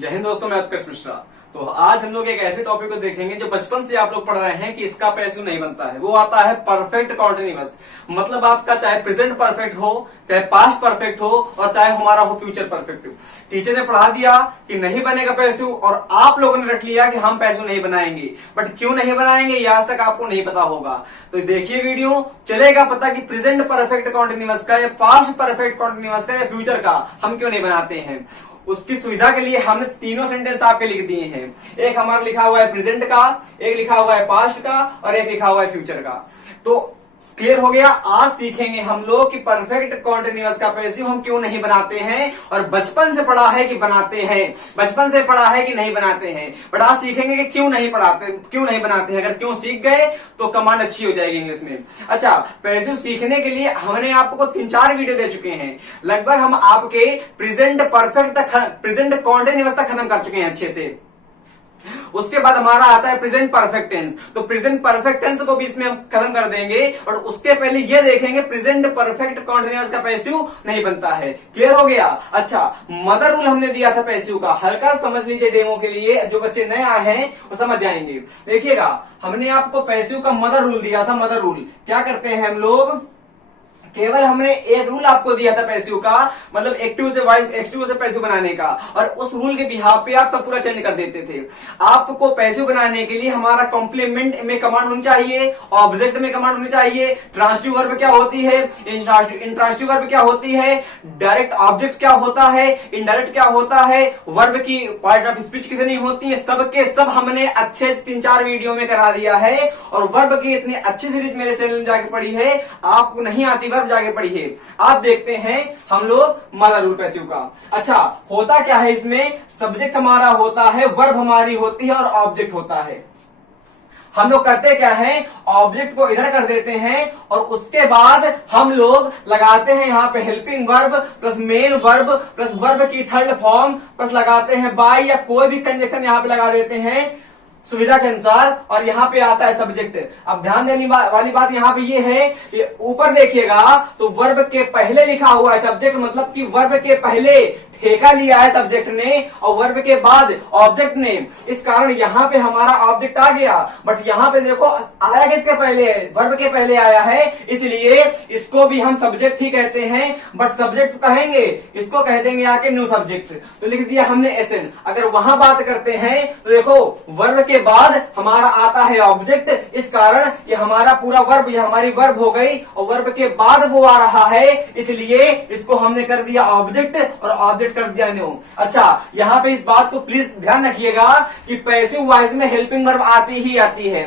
जय हिंद दोस्तों, मैं उत्कर्ष मिश्रा। तो आज हम लोग एक ऐसे टॉपिक को देखेंगे जो बचपन से आप लोग पढ़ रहे हैं कि इसका पैसिव नहीं बनता है। वो आता है परफेक्ट कॉन्टिन्यूअस। मतलब आपका चाहे प्रेजेंट परफेक्ट हो, चाहे पास्ट परफेक्ट हो और चाहे हमारा हो फ्यूचर परफेक्ट हो। टीचर ने पढ़ा दिया कि नहीं बनेगा पैसिव और आप लोगों ने रख लिया कि हम पैसिव नहीं बनाएंगे। बट क्यों नहीं बनाएंगे ये आज तक आपको नहीं पता होगा। तो देखिए वीडियो, चलेगा पता कि प्रेजेंट परफेक्ट कॉन्टिन्यूअस का या पास्ट परफेक्ट कॉन्टिन्यूअस का या फ्यूचर का हम क्यों नहीं बनाते हैं। उसकी सुविधा के लिए हमने तीनों सेंटेंस आपके लिख दिए हैं। एक हमारा लिखा हुआ है प्रेजेंट का, एक लिखा हुआ है पास्ट का और एक लिखा हुआ है फ्यूचर का। तो क्लियर हो गया। आज सीखेंगे हम लोग कि परफेक्ट कॉन्टिन्यूअस का पैसिव हम क्यों नहीं बनाते हैं। और बचपन से पढ़ा है कि बनाते हैं, बचपन से पढ़ा है कि नहीं बनाते हैं। बट आज सीखेंगे कि क्यों नहीं बनाते हैं। अगर क्यों सीख गए तो कमांड अच्छी हो जाएगी इंग्लिश में। अच्छा, पैसिव सीखने के लिए हमने आपको 3-4 वीडियो दे चुके हैं। लगभग हम आपके प्रेजेंट परफेक्ट तक, प्रेजेंट कॉन्टिन्यूअस तक खत्म कर चुके हैं अच्छे से। उसके बाद हमारा आता है प्रेजेंट परफेक्ट टेंस। तो प्रेजेंट परफेक्ट टेंस को भी इसमें हम खत्म कर देंगे और उसके पहले ये देखेंगे प्रेजेंट परफेक्ट कॉन्टिन्यूअस का पैसिव नहीं बनता है। क्लियर हो गया। अच्छा, मदर रूल हमने दिया था पैसिव का, हल्का समझ लीजिए डेमो के लिए। जो बच्चे नए आए हैं वो समझ जाएंगे। देखिएगा, हमने आपको पैसिव का मदर रूल दिया था। मदर रूल क्या करते हैं हम लोग, केवल हमने एक रूल आपको दिया था पैसिव का, मतलब एक्टिव से वाइस, एक्टिव से पैसिव बनाने का। और उस रूल के बिहाफ पे आप सब पूरा चेंज कर देते थे। आपको पैसिव बनाने के लिए हमारा कॉम्प्लीमेंट में कमांड होनी चाहिए, ऑब्जेक्ट में कमांड होनी चाहिए, ट्रांसिटिव वर्ब क्या होती है, इंट्रांसिटिव वर्ब क्या होती है, डायरेक्ट ऑब्जेक्ट क्या होता है, इनडायरेक्ट क्या होता है, वर्ब की पार्ट ऑफ स्पीच कितनी होती है, सबके सब हमने अच्छे 3-4 वीडियो में करा दिया है। और वर्ब की इतनी अच्छी सीरीज मेरे चैनल में जाके पढ़ी है, आपको नहीं आती जाके पढ़ी है। आप देखते हैं हम लोग मदर रूल पैसिव का। अच्छा, होता क्या है इसमें, सब्जेक्ट हमारा होता है, वर्ब हमारी होती है और ऑब्जेक्ट होता है। हम लोग करते क्या है, ऑब्जेक्ट को इधर कर देते हैं और उसके बाद हम लोग लगाते हैं यहाँ पे helping verb plus main verb plus verb की थर्ड फॉर्म प्लस लगाते हैं बाय या कोई भी कंजक्शन यहाँ पे लगा देते हैं सुविधा के अनुसार। और यहाँ पे आता है सब्जेक्ट। अब ध्यान देने वाली बात यहाँ पे ये है कि ऊपर देखिएगा तो वर्ब के पहले लिखा हुआ है सब्जेक्ट, मतलब कि वर्ब के पहले ठेका लिया है सब्जेक्ट ने और वर्ब के बाद ऑब्जेक्ट ने। इस कारण यहाँ पे हमारा ऑब्जेक्ट आ गया। बट यहाँ पे देखो आया किसके पहले है, वर्ब के पहले आया है, इसलिए इसको भी हम सब्जेक्ट ही कहते हैं। बट सब्जेक्ट कहेंगे, इसको कह देंगे आके न्यू सब्जेक्ट। तो लिख दिया हमने एसएन। अगर वहां बात करते हैं तो देखो वर्ब के बाद हमारा आता है ऑब्जेक्ट। इस कारण ये हमारा पूरा वर्ब, ये हमारी वर्ब हो गई और वर्ब के बाद वो आ रहा है, इसलिए इसको हमने कर दिया ऑब्जेक्ट और ऑब्जेक्ट कर दिया न्यू। अच्छा, यहाँ पे इस बात को प्लीज ध्यान रखिएगा कि पैसिव वॉइस में हेल्पिंग वर्ब आती ही आती है।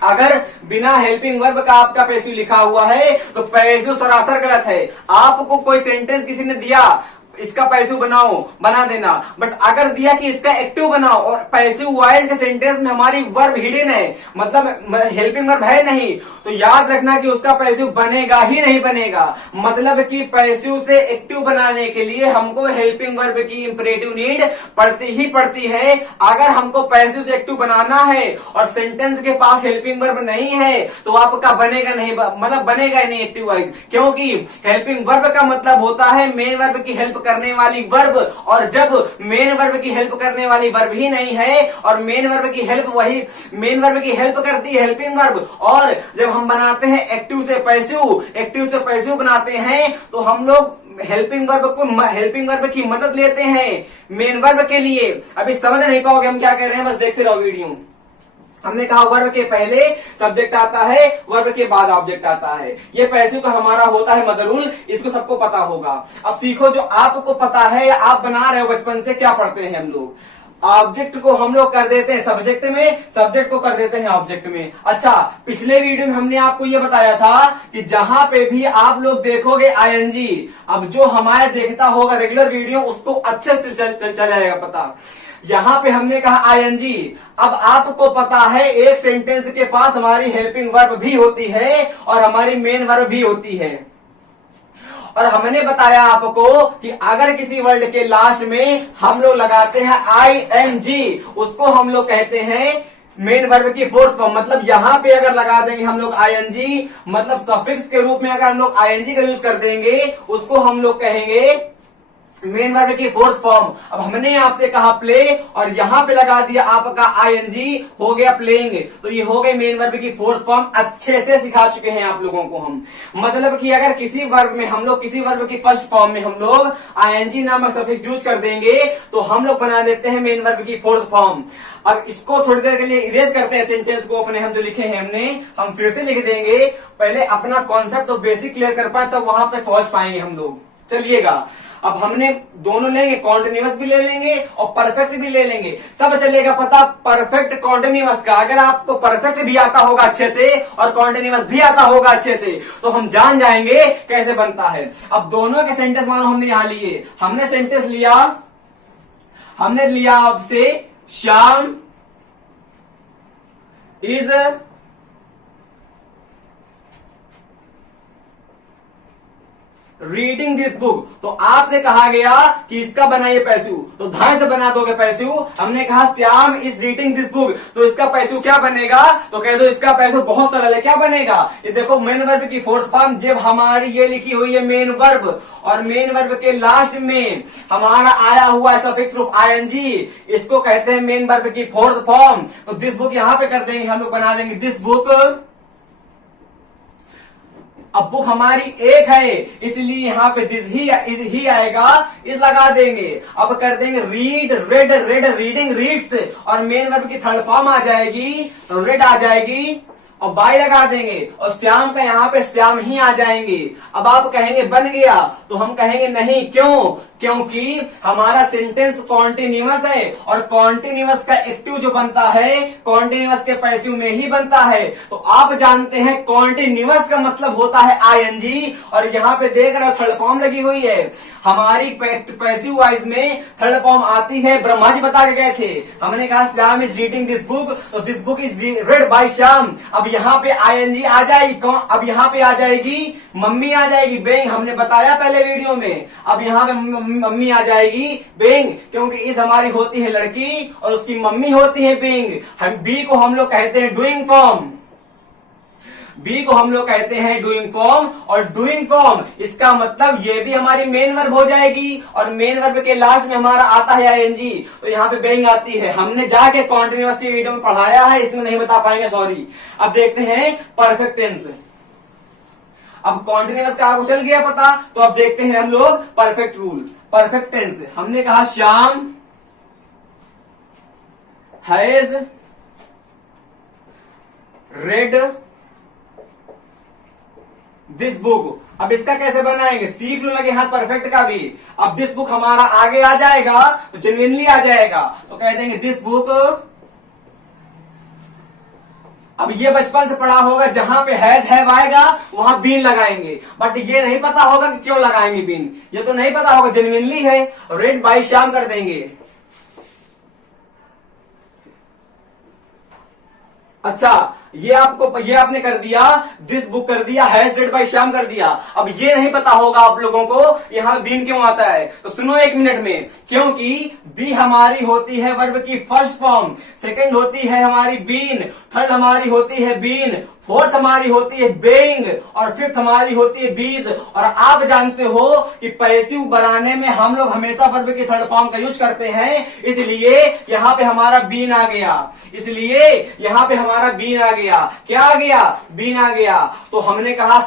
अगर बिना हेल्पिंग वर्ब का आपका पैसिव लिखा हुआ है तो पैसिव सरासर गलत है। आपको कोई सेंटेंस किसी ने दिया, इसका पैसिव बनाओ, बना देना। बट अगर दिया कि इसका एक्टिव बनाओ और पैसिव वॉइस के सेंटेंस में हमारी वर्ब हिडन है, मतलब हेल्पिंग वर्ब है नहीं, तो याद रखना कि उसका पैसिव बनेगा ही नहीं बनेगा। मतलब कि पैसिव से एक्टिव बनाने के लिए हमको हेल्पिंग वर्ब की इंपरेटिव नीड पड़ती ही पड़ती है। अगर हमको पैसिव से एक्टिव बनाना है और सेंटेंस के पास हेल्पिंग वर्ब नहीं है तो आपका बनेगा नहीं, मतलब बनेगा नहीं एक्टिव वॉइस। क्योंकि हेल्पिंग वर्ब का मतलब होता है मेन वर्ब की हेल्प करने वाली वर्ब, और जब मेन वर्ब की हेल्प करने वाली वर्ब ही नहीं है और मेन वर्ब की हेल्प वही मेन वर्ब की हेल्प करती है हेल्पिंग वर्ब, और जब हम बनाते हैं एक्टिव से पैसिव बनाते हैं तो हम लोग हेल्पिंग वर्ब की मदद लेते हैं मेन वर्ब के लिए। अभी समझ नहीं पाओगे हम क्या कह रहे हैं, बस देखते रहो वीडियो। हमने कहा वर्ब के पहले सब्जेक्ट आता है, वर्ब के बाद ऑब्जेक्ट आता है। ये पैसिव का हमारा होता है मदर रूल, इसको सबको पता होगा। अब सीखो जो आपको पता है या आप बना रहे हो बचपन से। क्या पढ़ते हैं हम लोग, ऑब्जेक्ट को हम लोग कर देते हैं सब्जेक्ट में, सब्जेक्ट को कर देते हैं ऑब्जेक्ट में। अच्छा, पिछले वीडियो में हमने आपको ये बताया था कि जहां पे भी आप लोग देखोगे आईएनजी, अब जो हमारे देखता होगा रेगुलर वीडियो उसको अच्छे से चल जाएगा पता। यहां पे हमने कहा आईएनजी। अब आपको पता है एक सेंटेंस के पास हमारी हेल्पिंग वर्ब भी होती है और हमारी मेन वर्ब भी होती है। और हमने बताया आपको कि अगर किसी वर्ड के लास्ट में हम लोग लगाते हैं आईएनजी, उसको हम लोग कहते हैं मेन वर्ब की फोर्थ फॉर्म। मतलब यहां पे अगर लगा देंगे हम लोग आईएनजी, मतलब सफिक्स के रूप में अगर हम लोग आईएनजी का यूज कर देंगे, उसको हम लोग कहेंगे मेन वर्ब की फोर्थ फॉर्म। अब हमने आपसे कहा प्ले और यहां पे लगा दिया आपका आईएनजी, हो गया प्लेइंग। तो ये हो गई मेन वर्ब की फोर्थ फॉर्म। अच्छे से सिखा चुके हैं आप लोगों को हम। मतलब कि अगर किसी वर्ब में हम लोग किसी वर्ब की फर्स्ट फॉर्म में हम लोग आईएनजी नामक सफिक्स यूज कर देंगे तो हम लोग बना देते हैं मेन वर्ब की फोर्थ फॉर्म। अब इसको थोड़ी देर के लिए इरेज करते हैं, सेंटेंस को अपने हम जो लिखे हैं हमने, हम फिर से लिख देंगे। पहले अपना कॉन्सेप्ट तो बेसिक क्लियर कर पाए तो वहां तक पहुंच पाएंगे हम लोग। चलिएगा, अब हमने दोनों लेंगे, कॉन्टिन्यूअस भी ले लेंगे और परफेक्ट भी ले लेंगे, तब चलेगा पता परफेक्ट कॉन्टिन्यूअस का। अगर आपको परफेक्ट भी आता होगा अच्छे से और कॉन्टिन्यूअस भी आता होगा अच्छे से तो हम जान जाएंगे कैसे बनता है। अब दोनों के सेंटेंस मानो हमने यहां लिए, हमने सेंटेंस लिया, हमने लिया आपसे Shyam is reading this book. तो आपसे कहा गया कि इसका बनाइए पैसिव, तो ध्यान से बना दोगे पैसिव। हमने कहा Shyam is reading this book, तो इसका पैसिव क्या बनेगा? तो कह दो इसका पैसिव बहुत सरल है। क्या बनेगा? ये देखो मेन वर्ब की फोर्थ फॉर्म, जब हमारी ये लिखी हुई है मेन वर्ब और मेन वर्ब के लास्ट में हमारा आया हुआ है सफिक्स रूप आईएनजी, इसको कहते हैं मेन वर्ब की फोर्थ फॉर्म। तो दिस बुक यहां पे कर देंगे हम लोग, बना देंगे दिस बुक। अब बुक हमारी एक है इसलिए यहां पे दिस ही इज ही आएगा, इस लगा देंगे। अब कर देंगे read red, red reading reads, और मेन वर्ब की थर्ड फॉर्म आ जाएगी, तो रेड आ जाएगी और बाय लगा देंगे और श्याम का यहां पे श्याम ही आ जाएंगे। अब आप कहेंगे बन गया, तो हम कहेंगे नहीं। क्यों? क्योंकि हमारा सेंटेंस कॉन्टिन्यूअस है और कॉन्टिन्यूअस का एक्टिव जो बनता है कॉन्टिन्यूअस के पैसिव में ही बनता है। तो आप जानते हैं कॉन्टिन्यूअस का मतलब होता है आईएनजी, और यहां पे देख रहे हो थर्ड फॉर्म लगी हुई है हमारी पैसिव वाइज में। थर्ड फॉर्म आती है, ब्रह्मा जी बता के गए थे। हमने कहा Shyam is reading this book, तो this book is read by Shyam. अब यहाँ पे आईएनजी आ जाएगी कौन? अब यहाँ पे आ जाएगी मम्मी, आ जाएगी बेंग, हमने बताया पहले वीडियो में। अब यहाँ पे मम्मी आ जाएगी बेंग, क्योंकि इस हमारी होती है लड़की और उसकी मम्मी होती है बेंग। हम बी को हम लोग कहते हैं डूइंग फॉर्म, बी को हम लोग कहते हैं डूइंग फॉर्म। और डूइंग फॉर्म इसका मतलब ये भी हमारी मेन वर्ब हो जाएगी और मेन वर्ब के लास्ट में हमारा आता है आईएनजी, तो यहाँ पे बेंग आती है। हमने जाके कॉन्टिन्यूअस की वीडियो में पढ़ाया है, इसमें नहीं बता पाएंगे, सॉरी। अब देखते हैं परफेक्ट टेंस। अब कॉन्टिन्यूअस का आपको चल गया पता, तो अब देखते हैं हम लोग परफेक्ट रूल। परफेक्ट टेंस हमने कहा Shyam has read this book. अब इसका कैसे बनाएंगे? सीख लो लगे हाथ परफेक्ट का भी। अब दिस बुक हमारा आगे आ जाएगा तो जेन्युइनली आ जाएगा, तो कह देंगे दिस बुक। अब ये बचपन से पढ़ा होगा, जहां पे हैव आएगा वहां बीन लगाएंगे, बट ये नहीं पता होगा कि क्यों लगाएंगे बीन, ये तो नहीं पता होगा, जेन्युइनली है। रेड बाय श्याम कर देंगे। अच्छा, ये आपने कर दिया, दिस बुक कर दिया, हैज रेड बाय श्याम कर दिया। अब ये नहीं पता होगा आप लोगों को यहां बीन क्यों आता है, तो सुनो एक मिनट में। क्योंकि बी हमारी होती है वर्ब की फर्स्ट फॉर्म, सेकंड होती है हमारी बीन, थर्ड हमारी होती है बीन, फोर्थ हमारी होती है बेइंग और फिफ्थ हमारी होती है बीज। और आप जानते हो कि पैसिव बनाने में हम लोग हमेशा वर्ब की थर्ड फॉर्म का यूज करते हैं, इसलिए यहां पे हमारा बीन आ गया, इसलिए यहां पे हमारा बीन आ गया। क्या आ गया? बीन आ गया। तो हमने कहा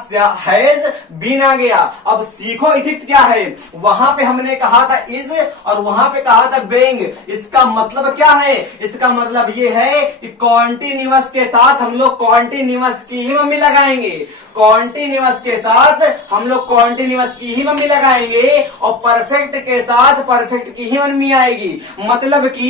हैज, बीन आ गया। अब सीखो इथिक्स क्या है। वहां पे हमने कहा था इज और वहां पे कहा था बेइंग। इसका मतलब क्या है? इसका मतलब ये है कि कॉन्टिन्यूअस के साथ हम लोग कॉन्टिन्यूअस की ही मम्मी लगाएंगे, कॉन्टिन्यूअस के साथ हम लोग कॉन्टिन्यूअस की ही मम्मी लगाएंगे और परफेक्ट के साथ परफेक्ट की ही मम्मी आएगी। मतलब कि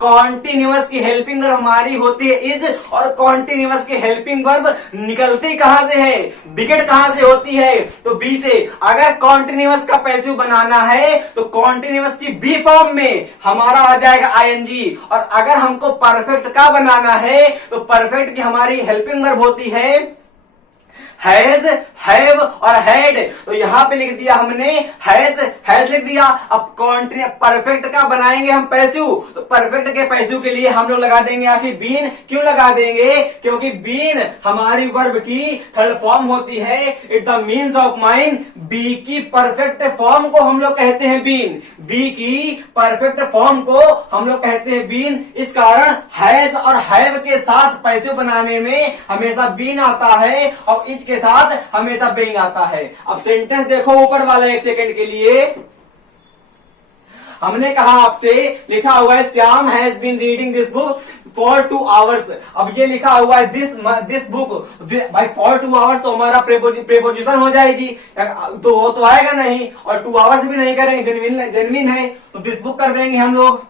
कॉन्टिन्यूअस की हेल्पिंग वर्ब हमारी होती है इज और कॉन्टिन्यूअस की हेल्पिंग वर्ब निकलती कहां से है? बिगेट कहां से होती है? तो बी से। अगर कॉन्टिन्यूअस का पैसिव बनाना है तो कॉन्टिन्यूअस की बी फॉर्म में हमारा आ जाएगा आईएनजी, और अगर हमको परफेक्ट का बनाना है तो परफेक्ट की हमारी हेल्पिंग वर्ब होती है हैज, हैव और हैड। तो यहां पे लिख दिया हमने हैज लिख दिया। अब परफेक्ट का बनाएंगे हम पैसिव, तो परफेक्ट के पैसिव के लिए हम लोग लगा देंगे या फिर बीन। क्यों लगा देंगे? क्योंकि बीन हमारी वर्ब की थर्ड फॉर्म होती है। It the means of mine, be की परफेक्ट फॉर्म को हम लोग कहते हैं बीन। बी की परफेक्ट फॉर्म को हम लोग कहते हैं बीन। इस कारण हैज और हैव के साथ पैसिव बनाने में हमेशा बीन आता है और इज के साथ हमेशा बीइंग आता है। अब सेंटेंस देखो ऊपर वाला एक सेकंड के लिए। हमने कहा आपसे, लिखा हुआ है Shyam has been reading this book for 2 hours. अब ये लिखा हुआ है दिस बुक, भाई फॉर 2 आवर्स तो हमारा प्रेपोजिशन हो जाएगी, तो वो तो आएगा नहीं, और 2 आवर्स भी नहीं करेंगे, जेन्युइन है तो दिस बुक कर देंगे हम लोग।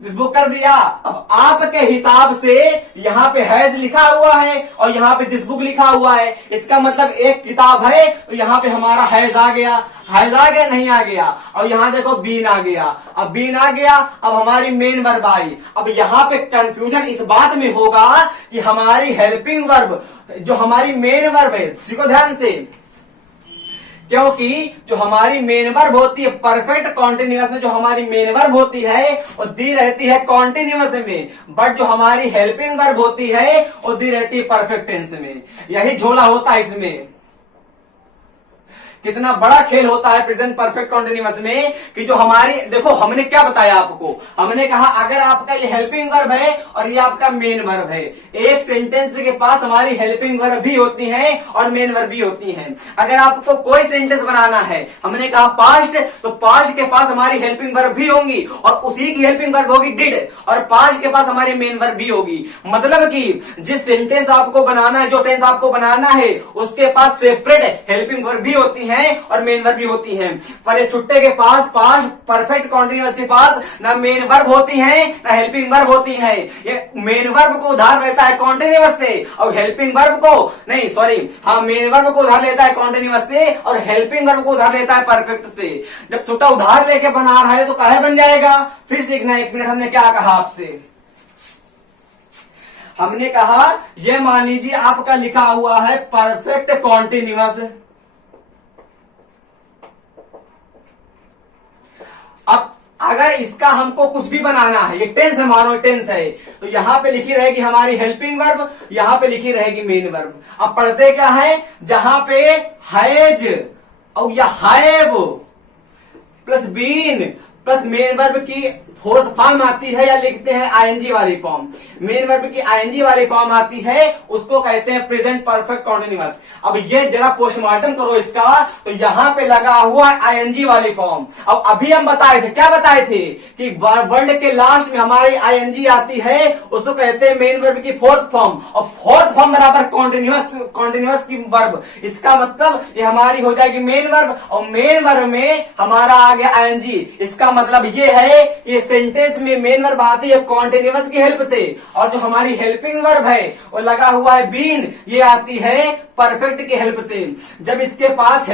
दिस बुक कर दिया। अब आपके हिसाब से यहाँ पे हैज लिखा हुआ है और यहाँ पे दिस बुक लिखा हुआ है, इसका मतलब एक किताब है, तो यहाँ पे हमारा हैज आ गया। हैज आ गया नहीं आ गया? और यहाँ देखो बीन आ गया। अब बीन आ गया, अब हमारी मेन वर्ब आई। अब यहाँ पे कंफ्यूजन इस बात में होगा कि हमारी हेल्पिंग वर्ब जो हमारी मेन वर्ब है, सीखो ध्यान से, क्योंकि जो हमारी मेन वर्ब होती है परफेक्ट कॉन्टिन्यूअस में, जो हमारी मेन वर्ब होती है वो दी रहती है कॉन्टिन्यूअस में, बट जो हमारी हेल्पिंग वर्ब होती है वो दी रहती है परफेक्ट टेंस में। यही झोला होता है इसमें। कितना बड़ा खेल होता है प्रेजेंट परफेक्ट कॉन्टिन्यूअस में कि जो हमारी, देखो हमने क्या बताया आपको, हमने कहा अगर आपका ये हेल्पिंग वर्ब है और ये आपका मेन वर्ब है, एक सेंटेंस के पास हमारी हेल्पिंग वर्ब भी होती है और मेन वर्ब भी होती है। अगर आपको कोई सेंटेंस बनाना है, हमने कहा पास्ट, तो पास्ट के पास हमारी हेल्पिंग वर्ब भी होंगी और उसी की हेल्पिंग वर्ब होगी डिड, और पास्ट के पास हमारी मेन वर्ब भी होगी। मतलब कि जिस सेंटेंस आपको बनाना है, जो टेंस आपको बनाना है, उसके पास सेपरेट हेल्पिंग वर्ब भी होती है और मेन वर्ब भी होती है। पर ये छुट्टे के पास पास्ट परफेक्ट कॉन्टिन्यूअस के पास ना मेन वर्ब होती है ना हेल्पिंग वर्ब होती है। ये मेन वर्ब को उधार लेता है कॉन्टिन्यूअस से और हेल्पिंग वर्ब को नहीं, सॉरी, हाँ, मेन वर्ब को उधार लेता है कॉन्टिन्यूअस से और हेल्पिंग वर्ब को उधार लेता है परफेक्ट से। जब छुट्टा उधार लेके बना रहा है तो काहे बन जाएगा? फिर सीखना, 1 मिनट। हमने क्या कहा आपसे? हमने कहा ये मान लीजिए आपका लिखा हुआ है परफेक्ट कॉन्टिन्यूअस। अब अगर इसका हमको कुछ भी बनाना है, ये टेंस है, मानो टेंस है, तो यहां पे लिखी रहेगी हमारी हेल्पिंग वर्ब, यहां पे लिखी रहेगी मेन वर्ब। अब पढ़ते क्या है, जहां पे हैज और या have plus been plus main verb की फोर्थ फॉर्म आती है, या लिखते हैं आईएनजी वाली फॉर्म, मेन वर्ब की आईएनजी वाली फॉर्म आती है, उसको कहते हैं प्रेजेंट परफेक्ट कॉन्टिन्यूअस। अब ये जरा पोस्टमार्टम करो इसका, तो यहां पे लगा हुआ है आईएनजी वाली फॉर्म। अब अभी हम बताए थे, क्या बताए थे कि वर्ड के लास्ट में हमारी आईएनजी आती है, उसको कहते हैं मेन वर्ब की फोर्थ फॉर्म, और फोर्थ फॉर्म बराबर कॉन्टिन्यूअस की वर्ब। इसका मतलब ये हमारी हो जाएगी मेन वर्ब, और मेन वर्ब में हमारा आ गया आईएनजी। इसका मतलब ये है कि सेंटेंस में मेन वर्ब आती है कॉन्टिन्यूअस की हेल्प से, और जो हमारी हेल्पिंग वर्ब है वो लगा हुआ है बीन, ये आती है परफेक्ट की हेल्प से। जब इसके पास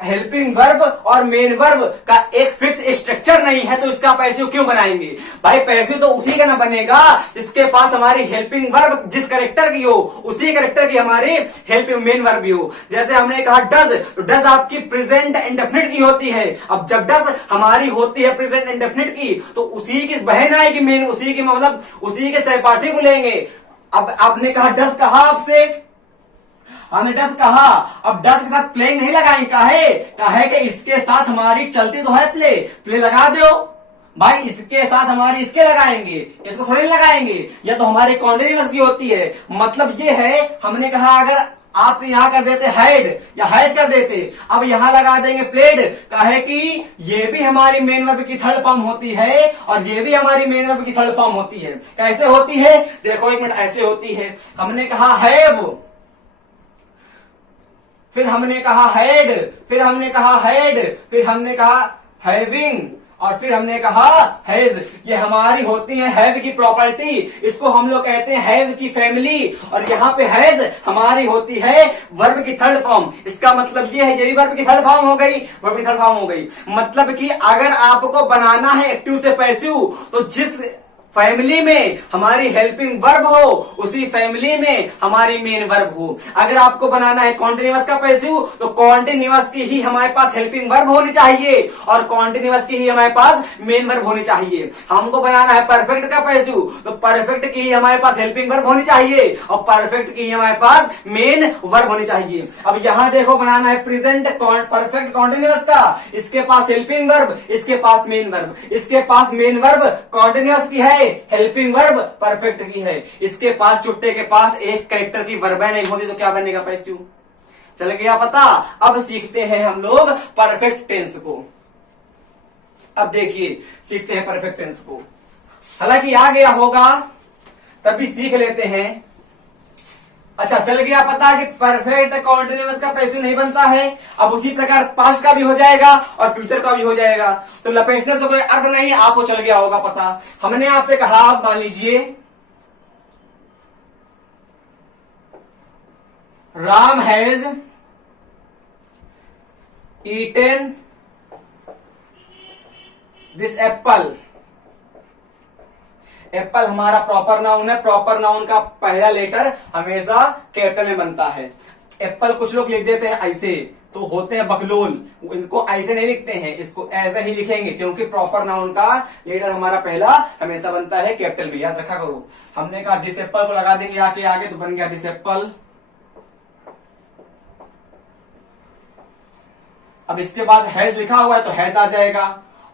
हेल्पिंग वर्ब और मेन वर्ब का एक फिक्स स्ट्रक्चर नहीं है, तो इसका पैसिव क्यों बनाएंगे? भाई पैसिव तो उसी का ना बनेगा इसके पास हमारी हेल्पिंग वर्ब जिस कैरेक्टर की हो, उसी कैरेक्टर की हमारी हेल्पिंग मेन वर्ब भी हो। जैसे हमने कहा डज, तो डज आपकी प्रेजेंट इंडेफिनिट की होती है। अब जब डज हमारी होती है प्रेजेंट इंडेफिनिट की, तो उसी की बहन आएगी मेन, उसी की मतलब उसी के सहपाठी को लेंगे। अब आपने कहा डज, कहा आपसे, हमने डज कहा, अब डज के साथ प्लेइंग नहीं लगाएंगे, काहे कि इसके साथ हमारी चलती तो है प्ले लगा दो भाई, इसके साथ हमारी इसके लगाएंगे, इसको थोड़ी लगाएंगे, या तो हमारी कॉन्टिन्यूअस की होती है। मतलब ये है, हमने कहा अगर आप यहां कर देते हैड या हैज कर देते, अब यहां लगा देंगे प्लेड, काहे कि ये भी हमारी मेन वर्ब की थर्ड फॉर्म होती है और ये भी हमारी मेन वर्ब की थर्ड फॉर्म होती है। कैसे होती है देखो 1 मिनट, ऐसे होती है। हमने कहा हैव, फिर हमने कहा हैड, फिर हमने कहा हैड, फिर हमने कहा हैविंग, और फिर हमने कहा हैज। ये हमारी होती है हैव की प्रॉपर्टी, इसको हम लोग कहते हैं हैव की फैमिली, और यहाँ पे हैज हमारी होती है वर्ब की थर्ड फॉर्म। इसका मतलब ये है, ये भी वर्ब की थर्ड फॉर्म हो गई, वर्ब की थर्ड फॉर्म हो गई। मतलब कि अगर आपको बनाना है एक्टिव से पैसिव, तो जिस फैमिली में हमारी हेल्पिंग वर्ब हो, उसी फैमिली में हमारी मेन वर्ब हो। अगर आपको बनाना है कॉन्टिन्यूअस का पैसिव तो कॉन्टिन्यूअस की ही हमारे पास हेल्पिंग वर्ब होनी चाहिए और कॉन्टिन्यूअस की ही हमारे पास मेन वर्ब होनी चाहिए। हमको बनाना है परफेक्ट का पैसिव तो परफेक्ट की ही हमारे पास हेल्पिंग वर्ब होनी चाहिए और परफेक्ट की ही हमारे पास मेन वर्ब होनी चाहिए। अब यहां देखो बनाना है प्रेजेंट परफेक्ट कॉन्टिन्यूअस का, इसके पास हेल्पिंग वर्ब, इसके पास मेन वर्ब, इसके पास मेन वर्ब कॉन्टिन्यूअस की है, हेल्पिंग वर्ब परफेक्ट की है। इसके पास चुट्टे के पास एक कैरेक्टर की वर्ब नहीं होती तो क्या बनेगा पैसिव? चल गया पता। अब सीखते हैं हम लोग परफेक्ट टेंस को। अब देखिए सीखते हैं परफेक्ट टेंस को, हालांकि आ गया होगा तभी सीख लेते हैं। अच्छा चल गया पता कि परफेक्ट कॉन्टिन्यूअस का पैसिव नहीं बनता है। अब उसी प्रकार पास्ट का भी हो जाएगा और फ्यूचर का भी हो जाएगा, तो लपेटने से कोई अर्थ नहीं, आपको चल गया होगा पता। हमने आपसे कहा मान लीजिए Ram has eaten this Apple. Apple हमारा प्रॉपर नाउन है, प्रॉपर नाउन का पहला लेटर हमेशा कैपिटल में बनता है। एप्पल कुछ लोग लिख देते हैं ऐसे तो होते हैं बकलोल, इनको ऐसे नहीं लिखते हैं, इसको ऐसे ही लिखेंगे क्योंकि प्रॉपर नाउन का लेटर हमारा पहला हमेशा बनता है कैपिटल में, याद रखा करो। हमने कहा दिस एप्पल को लगा देंगे आके आगे तो बन गया दिस एप्पल। अब इसके बाद हैज लिखा हुआ है तो हैज आ जाएगा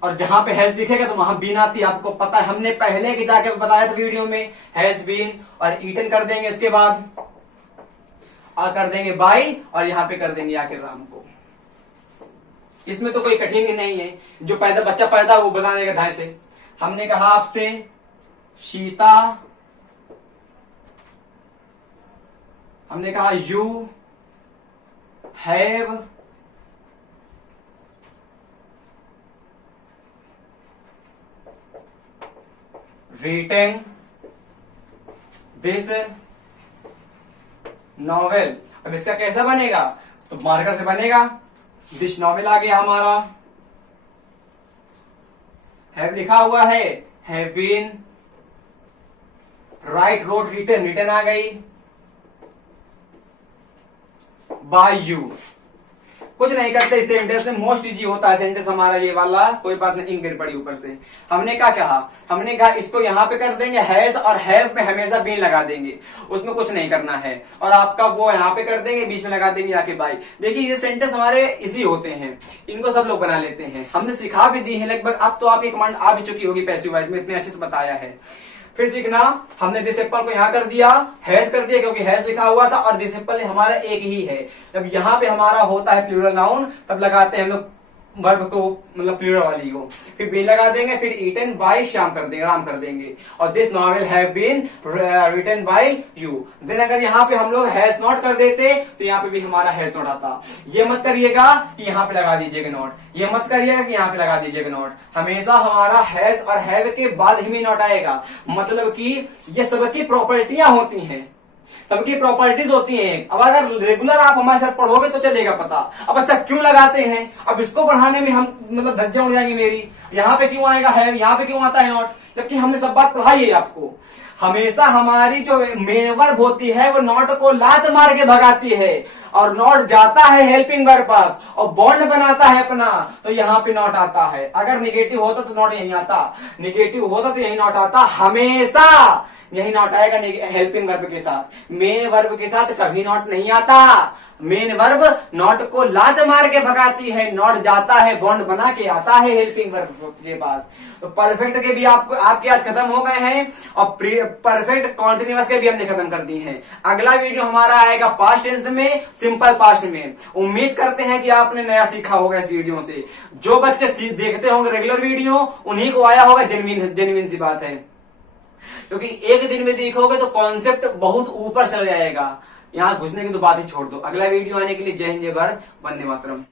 और जहां पे हैज दिखेगा तो वहां बीन आती है, आपको पता है, हमने पहले के जाके बताया था वीडियो में। हैज बीन और ईटन कर देंगे, इसके बाद कर देंगे बाई और यहां पे कर देंगे आके राम को। इसमें तो कोई कठिन ही नहीं है, जो बच्चा पैदा वो बनाने का ढाई से। हमने कहा आपसे सीता, हमने कहा you have reading this novel. अब इसका कैसा बनेगा तो मार्कर से बनेगा, दिस नॉवेल आ गया हमारा, हैव लिखा हुआ है, have been, write wrote written, written आ गई, बाय यू। कुछ नहीं करते इस सेंटेंस में, मोस्ट इजी होता है सेंटेंस हमारा ये वाला, कोई बात नहीं, इंक गिर पड़ी ऊपर से। हमने क्या कहा, हमने कहा इसको यहां पे कर देंगे हैज और हैव पे हमेशा बीन लगा देंगे, उसमें कुछ नहीं करना है, और आपका वो यहां पे कर देंगे, बीच में लगा देंगे आके बाई। देखिए ये सेंटेंस हमारे इजी होते हैं, इनको सब लोग बना लेते हैं, हमने सिखा भी दी है लगभग। अब तो आपकी कमांड आ भी चुकी होगी पैसिव वॉइस में, इतने अच्छे से बताया है। फिर सीखना, हमने दिस एप्पल को यहां कर दिया, हैज कर दिया क्योंकि हैज लिखा हुआ था और दिस एप्पल हमारा एक ही है। जब यहां पे हमारा होता है प्लूरल नाउन तब लगाते हैं हम लोग वर्ब को, मतलब प्लूरल वाली को, फिर बी लगा देंगे, फिर ईटन बाय श्याम कर देंगे, राम कर देंगे, और this novel have been written by you. Then अगर यहाँ पे हम लोग हैज नॉट कर देते तो यहाँ पे भी हमारा हैज नॉट आता। ये मत करिएगा कि यहाँ पे लगा दीजिएगा नॉट, ये मत करिएगा कि यहाँ पे लगा दीजिएगा नॉट, हमेशा हमारा हैज और हैव के बाद ही में नॉट आएगा। मतलब कि ये सबकी प्रॉपर्टियां होती हैं, सबकी प्रॉपर्टीज होती हैं। अब अगर रेगुलर आप हमारे साथ पढ़ोगे तो चलेगा पता। अब अच्छा क्यों लगाते हैं, अब इसको बढ़ाने में हम मतलब धज्जियां उड़ जाएंगी मेरी, यहाँ पे क्यों आएगा है, यहाँ पे क्यों आता है नॉट, जबकि हमने सब बात पढ़ाई है आपको। हमेशा हमारी जो मेन वर्ब होती है वो नॉट को लात मार के भगाती है, और नॉट जाता है हेल्पिंग वर्ब पास और बॉन्ड बनाता है अपना, तो यहाँ पे नॉट आता है। अगर निगेटिव होता तो नॉट यही आता, निगेटिव होता तो यही नॉट आता, हमेशा यही नॉट आएगा हेल्पिंग वर्ब के साथ। मेन वर्ब के साथ कभी नॉट नहीं आता। मेन वर्ब नॉट को लात मार के भगाती है, नॉट जाता है बॉन्ड बना के आता है हेल्पिंग वर्ब के पास। तो परफेक्ट के भी आपके आज खत्म हो गए हैं और परफेक्ट कॉन्टिन्यूअस के भी हमने खत्म कर दिए हैं। अगला वीडियो हमारा आएगा पास्ट टेंस में, सिंपल पास्ट में। उम्मीद करते हैं कि आपने नया सीखा होगा इस वीडियो से। जो बच्चे देखते होंगे रेगुलर वीडियो उन्हीं को आया होगा, जेन्युइन सी बात है, क्योंकि एक दिन में देखोगे तो कॉन्सेप्ट बहुत ऊपर चल जाएगा। यहां घुसने की तो बात ही छोड़ दो। अगला वीडियो आने के लिए जय हिंद, जय भारत, वंदे मातरम।